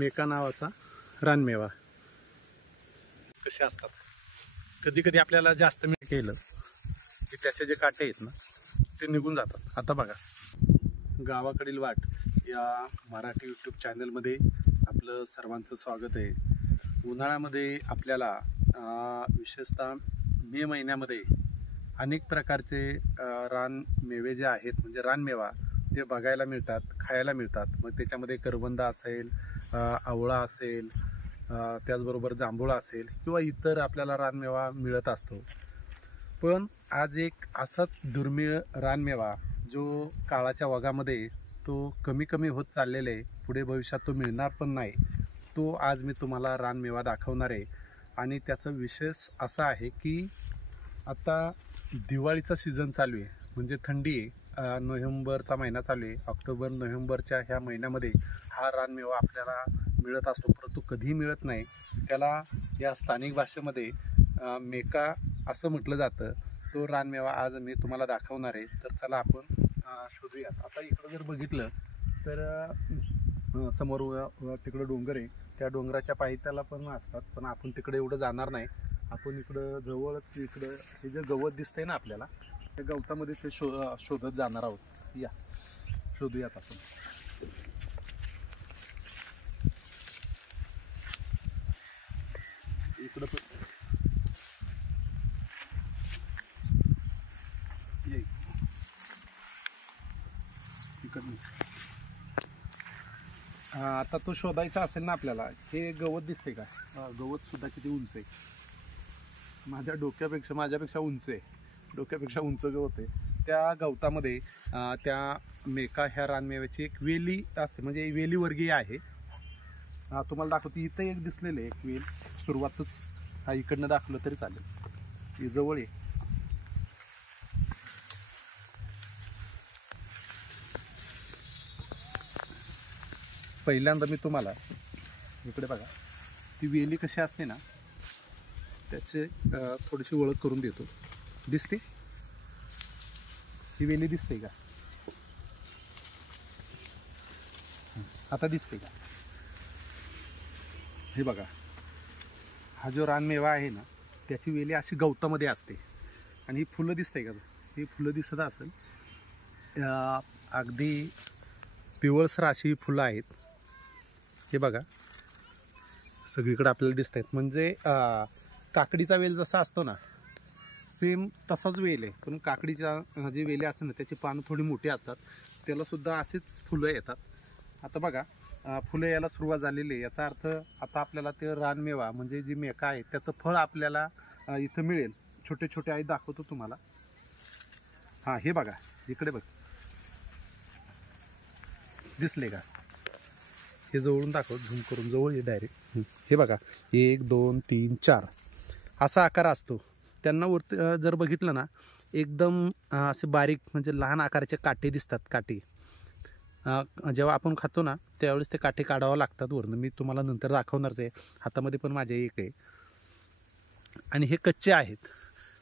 मेका नावाचा रानमेवा कसे असतात. कधी कधी आपल्याला जास्त केलं की त्याचे जे काटे आहेत ना ते निघून जातात. आता बघा, गावाकडील वाट या मराठी यूट्यूब चॅनलमध्ये आपलं सर्वांचं स्वागत आहे. उन्हाळ्यामध्ये आपल्याला विशेषतः मे महिन्यामध्ये अनेक प्रकारचे रानमेवे जे आहेत म्हणजे रानमेवा ते बघायला मिळतात, खायला मिळतात. मग त्याच्यामध्ये करवंद असेल, आवळा असेल, त्याचबरोबर जांभूळ असेल किंवा इतर आपल्याला रानमेवा मिळत असतो. पण आज एक असाच दुर्मिळ रानमेवा जो काळाच्या ओघामध्ये तो कमी कमी होत चाललेला आहे, पुढे भविष्यात तो मिळणार पण नाही, तो आज मी तुम्हाला रानमेवा दाखवणार आहे. आणि त्याचा विशेष असा आहे की आता दिवाळीचा सीझन चालू आहे, म्हणजे थंडी आहे. नोव्हेंबरचा महिना चालू आहे. ऑक्टोबर नोव्हेंबरच्या ह्या महिन्यामध्ये हा रानमेवा आपल्याला मिळत असतो, परंतु कधीही मिळत नाही. त्याला या स्थानिक भाषेमध्ये मेका असं म्हटलं जातं. तो रानमेवा आज मी तुम्हाला दाखवणार आहे. तर चला आपण शोधूयात. आता इकडं जर बघितलं तर समोर तिकडं डोंगर आहे, त्या डोंगराच्या पायथ्याला पण असतात, पण आपण तिकडे एवढं जाणार नाही. आपण इकडं जवळच इकडं हे जे गवत दिसतंय ना आपल्याला, त्या गवतामध्ये ते शोधत जाणार आहोत. या शोधूयात आपण. इकडं पण इकडं आता तो शोधायचा असेल ना आपल्याला. हे गवत दिसते का? गवत सुद्धा किती उंच आहे, माझ्यापेक्षा उंच आहे. डोक्यापेक्षा उंच गवत आहे. त्या गवतामध्ये त्या मेका ह्या रानमेव्याची एक वेली असते, म्हणजे वेली वर्गीय आहे. तुम्हाला दाखवते. इथं एक दिसलेलं आहे एक वेल सुरुवातच. इकडनं दाखवलं तरी चालेल, ही जवळ आहे. पहिल्यांदा मी तुम्हाला इकडे बघा, ती वेली कशी असते ना त्याचे थोडीशी ओळख करून देतो. दिसते ही वेली? दिसते का? आता दिसते का? हे बघा, हा जो रानमेवा आहे ना त्याची वेली अशी गवतामध्ये असते. आणि ही फुलं दिसते का? ही फुलं दिसत असेल, अगदी पिवळसर अशी फुलं आहेत. हे बघा, सगळीकडे आपल्याला दिसत आहेत. म्हणजे काकडीचा वेल जसा असतो ना सेम तसाच वेल आहे, पण काकडीच्या जी वेली असते ना त्याची पानं थोडी मोठी असतात, त्याला सुद्धा असेच फुलं येतात. आता बघा, फुलं यायला सुरुवात झालेली आहे. याचा अर्थ आता आपल्याला ते रानमेवा म्हणजे जी मेका आहे त्याचं फळ आपल्याला इथं मिळेल. छोटे छोटे आहे, दाखवतो तुम्हाला. हां, हे बघा, इकडे बघ, दिसले का? हे जवळून दाखव, झूम करून, जवळ ये डायरेक्ट. हे बघा, 1 2 3 4 असा आकार असतो. त्यांना वरती जर बघितलं ना एकदम असे बारीक म्हणजे लहान आकाराचे काटे दिसतात. काटे जेव्हा आपण खातो ना त्यावेळेस ते काटे काढावं लागतात वरनं. मी तुम्हाला नंतर दाखवणारच आहे. हातामध्ये पण माझ्या एक आहे. आणि हे कच्चे आहेत.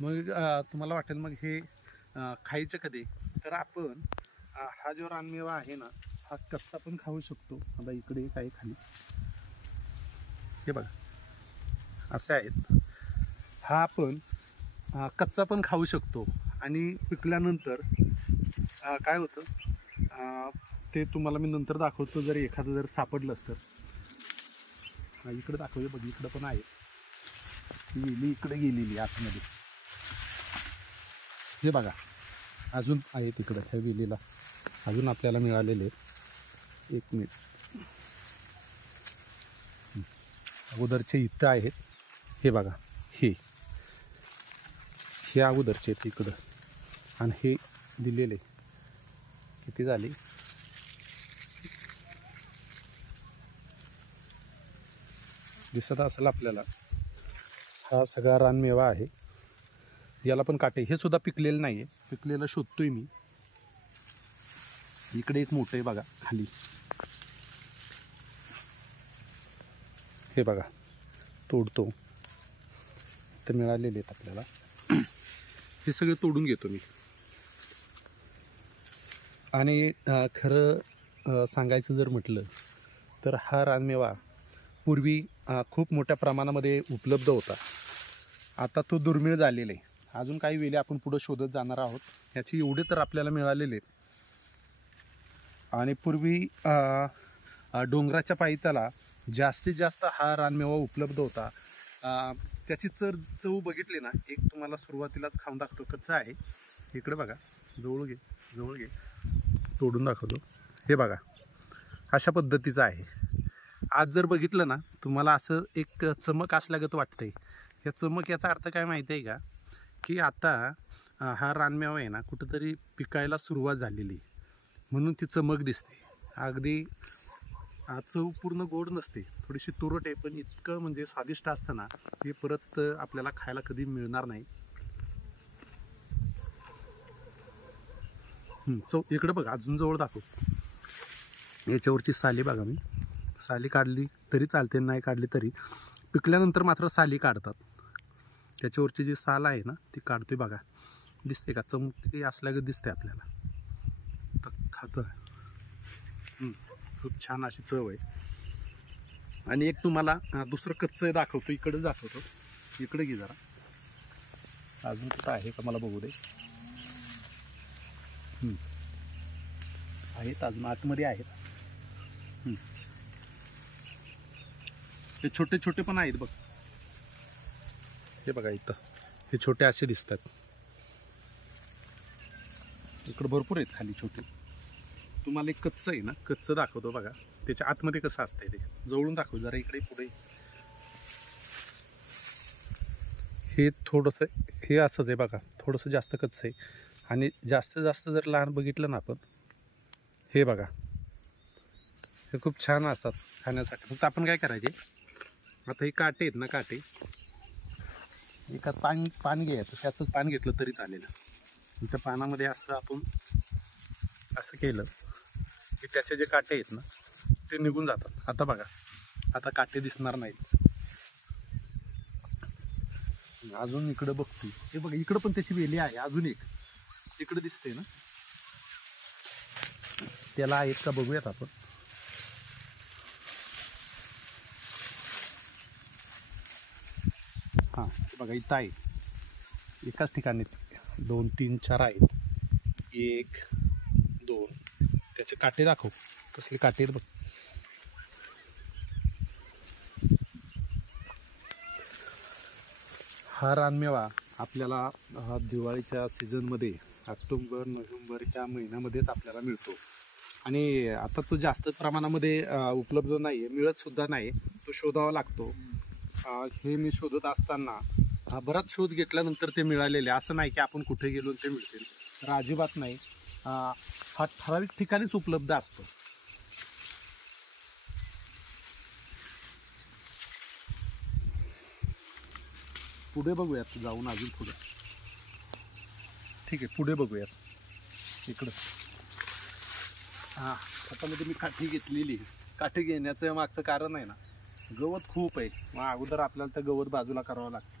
मग तुम्हाला वाटेल मग हे खायचं कधी? तर आपण हा जो रानमेवा आहे ना हा कच्चा पण खाऊ शकतो. आता इकडे एक आहे खाली, हे बघा, असे आहेत. हा आपण कच्चा पण खाऊ शकतो. आणि पिकल्यानंतर काय होतं ते तुम्हाला मी नंतर दाखवतो, जर एखादं जर सापडलंच तर. इकडे दाखवूया बघ, इकडं पण आहे. वेली इकडे गेलेली आतमध्ये. हे बघा, अजून आहे तिकडं. ह्या वेलीला अजून आपल्याला मिळालेले. एक मिनिट, अगोदरचे इथं आहेत. हे बघा, हे अगोदरचे आहेत इकडं. आणि हे दिलेले किती झाले? दिसत असेल आपल्याला. हा सगळा रानमेवा आहे. याला पण काटे. हे सुद्धा पिकलेलं नाही आहे, पिकलेलं शोधतोय मी. इकडे एक मोठं आहे बघा खाली. हे बघा, तोडतो. तर मिळालेले आहेत आपल्याला. हे सगळे तोडून घेतो मी. आणि खरं सांगायचं जर म्हटलं तर हा रानमेवा पूर्वी खूप मोठ्या प्रमाणामध्ये उपलब्ध होता. आता तो दुर्मिळ झालेला आहे. अजून काही वेळी आपण पुढे शोधत जाणार आहोत. याची एवढे तर आपल्याला मिळालेले आहेत. आणि पूर्वी डोंगराच्या पायथ्याला जास्तीत जास्त हा रानमेवा उपलब्ध होता. त्याची चव बघितली ना, एक तुम्हाला सुरुवातीलाच खाऊन दाखवतो. कच्चा आहे. इकडे बघा, जवळ घे, तोडून दाखवतो. हे बघा, अशा पद्धतीचं आहे. आज जर बघितलं ना, तुम्हाला असं एक चमक असल्यागत वाटतंय. या चमक याचा अर्थ काय माहिती आहे का, की आता हा रानमेवा आहे ना कुठंतरी पिकायला सुरुवात झालेली, म्हणून ती चमक दिसते. अगदी चव पूर्ण गोड नसते, थोडीशी तुरट आहे, पण इतकं म्हणजे स्वादिष्ट असतं ना, हे परत आपल्याला खायला कधी मिळणार नाही. चव इकडं बघा, अजून जवळ दाखव. याच्यावरची साली बघा, मी साली काढली तरी चालते, नाही काढली तरी. पिकल्यानंतर मात्र साली काढतात. त्याच्यावरची जी साल आहे ना ती काढतोय बघा, दिसते का, चमकी असल्यागत दिसते आपल्याला. तर खातं खूप छान अशी चव आहे. आणि एक तुम्हाला दुसरं कच्चं दाखवतो, इकडे दाखवतो. इकडे घे जरा, अजून कुठं आहे का मला बघू दे. आहेत अजून आतमध्ये आहेत. हे छोटे छोटे पण आहेत बघ. हे बघा इथं, हे छोटे असे दिसतात. इकडं भरपूर आहेत खाली छोटे. तुम्हाला एक कच्चं आहे ना, कच्चं दाखवतो बघा. त्याच्या आतमध्ये कसं असतंय ते जवळून दाखव जरा. इकडे पुढे हे थोडंसं, हे असंच आहे बघा, थोडंसं जास्त कच्चं आहे. आणि जास्तीत जास्त जर लहान बघितलं ना आपण, हे बघा, हे खूप छान असतात खाण्यासाठी. फक्त आपण काय करायचे, आता हे काटे आहेत ना, काटे एका पान घ्यायचं, त्याचंच पान घेतलं तरी चालेल. त्या पानामध्ये असं आपण असं केलं की त्याचे जे काटे आहेत ना ते निघून जातात. आता बघा, आता काटे दिसणार नाहीत. अजून इकडं बघतो, हे बघा, इकडं पण त्याची वेली आहे. अजून एक इकडे दिसते ना, त्याला आहेत का बघूयात आपण. हां, बघा इथं आहे. एकाच ठिकाणी 2 3 4 आहेत. 1 2, त्याचे काटे दाखव, कसले काटे आहेत बघ. हा रानमेवा आपल्याला दिवाळीच्या सीझनमध्ये ऑक्टोबर नोव्हेंबर या महिन्यामध्येच आपल्याला मिळतो. आणि आता तो जास्त प्रमाणामध्ये उपलब्ध नाही आहे, मिळतसुद्धा नाही, तो शोधावा लागतो. हे मी शोधत असताना बराच शोध घेतल्यानंतर ते मिळालेले. असं नाही की आपण कुठे गेलो ते मिळतील, तर अजिबात नाही. हा ठराविक ठिकाणीच उपलब्ध असतो. पुढे बघूयात जाऊन, अजून पुढे. ठीक आहे, पुढे बघूयात इकडं. हां, हातामध्ये मी काठी घेतलेली. काठी घेण्याचं मागचं कारण आहे ना, गवत खूप आहे. मग अगोदर आपल्याला त्या गवत बाजूला करावं लागतं.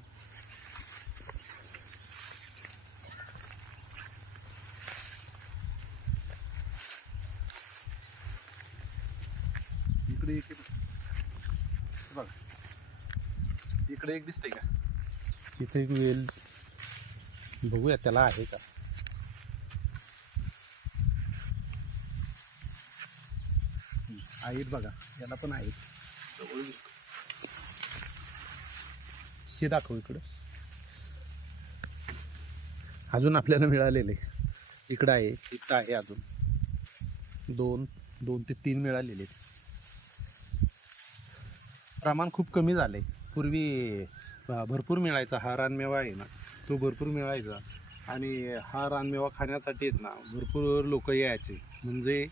इकडे एक बघा, इकडे एक दिसते का, इथे एक वेल बघूया त्याला आहे का. आहेत बघा, याला पण आहेत. हे दाखव इकडं, अजून आपल्याला मिळालेले. इकडं आहे, इथं आहे अजून 2 ते 3 मिळालेले. प्रमाण खूप कमी झाले. पूर्वी भरपूर मिळायचा हा रानमेवा आहे ना, तो भरपूर मिळायचा. आणि हा रानमेवा खाण्यासाठी आहेत ना भरपूर लोक यायचे. म्हणजे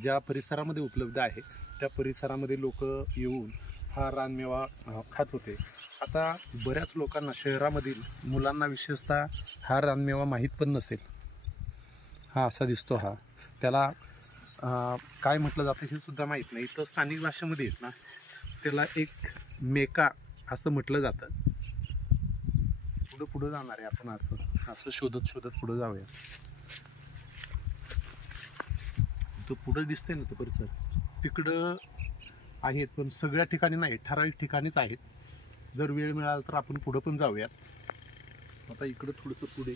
ज्या परिसरामध्ये उपलब्ध आहे त्या परिसरामध्ये लोक येऊन हा रानमेवा खात होते. आता बऱ्याच लोकांना, शहरामधील मुलांना विशेषतः, हा रानमेवा माहीत पण नसेल. हा असा दिसतो. हा त्याला काय म्हटलं जातं हे सुद्धा माहीत नाही. तर स्थानिक भाषेमध्ये आहेत ना त्याला एक मेका असं म्हटलं जातं. पुढं जाणार आहे आपण, असं शोधत पुढं जाऊया. तो पुढं दिसतंय ना तो परिसर, तिकडं आहेत, पण सगळ्या ठिकाणी नाही, ठराविक ठिकाणीच आहेत. जर वेळ मिळाला तर आपण पुढं पण जाऊयात. आता इकडं थोडंसं पुढे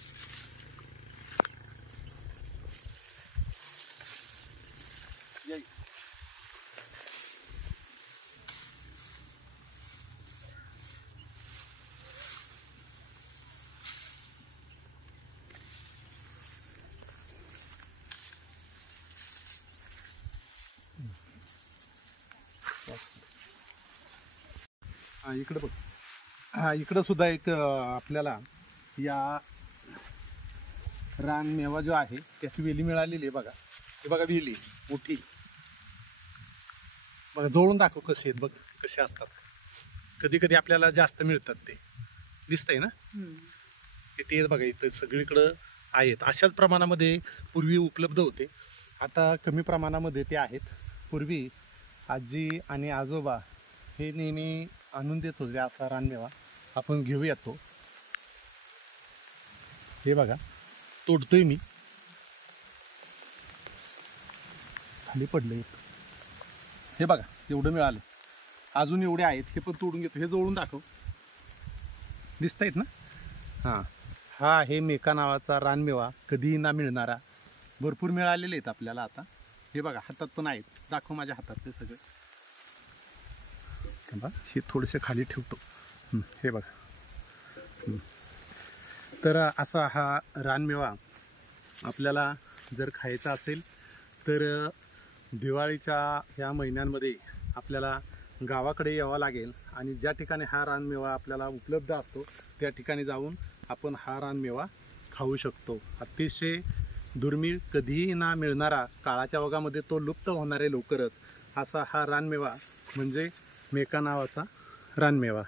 हा इकडं बघ. हा इकडं सुद्धा एक आपल्याला या रानमेवा जो आहे त्याची वेली मिळालेली आहे बघा. हे बघा वेली मोठी बघा, जवळून दाखव कसे आहेत बघ, कसे असतात. कधी कधी आपल्याला जास्त मिळतात, ते दिसतंय ना. ते बघा इथं सगळीकडं आहेत. अशाच प्रमाणामध्ये पूर्वी उपलब्ध होते, आता कमी प्रमाणामध्ये ते आहेत. पूर्वी आजी आणि आजोबा हे नेहमी आणून देत होते असा रानमेवा. आपण घेऊया तो. हे बघा तोडतोय मी, खाली पडले. हे बघा एवढं मिळालं, अजून एवढे आहेत, हे पण तोडून घेतो. हे जवळून दाखव, दिसत आहेत ना. हां, हा आहे मेका नावाचा रानमेवा, कधीही ना मिळणारा. भरपूर मिळालेले आहेत आपल्याला आता. हे बघा हातात पण आहेत, दाखव माझ्या हातात ते सगळे. हे थोडेसे खाली ठेवतो. हे बघा. तर असा हा रानमेवा आपल्याला जर खायचा असेल तर दिवाळीच्या ह्या महिन्यांमध्ये आपल्याला गावाकडे यावं लागेल, आणि ज्या ठिकाणी हा रानमेवा आपल्याला उपलब्ध असतो त्या ठिकाणी जाऊन आपण हा रानमेवा खाऊ शकतो. अतिशय दुर्मिळ, कधीही ना मिळणारा, काळाच्या ओघामध्ये तो लुप्त होणारे लवकरच, असा हा रानमेवा म्हणजे मेका नावाचा रानमेवा.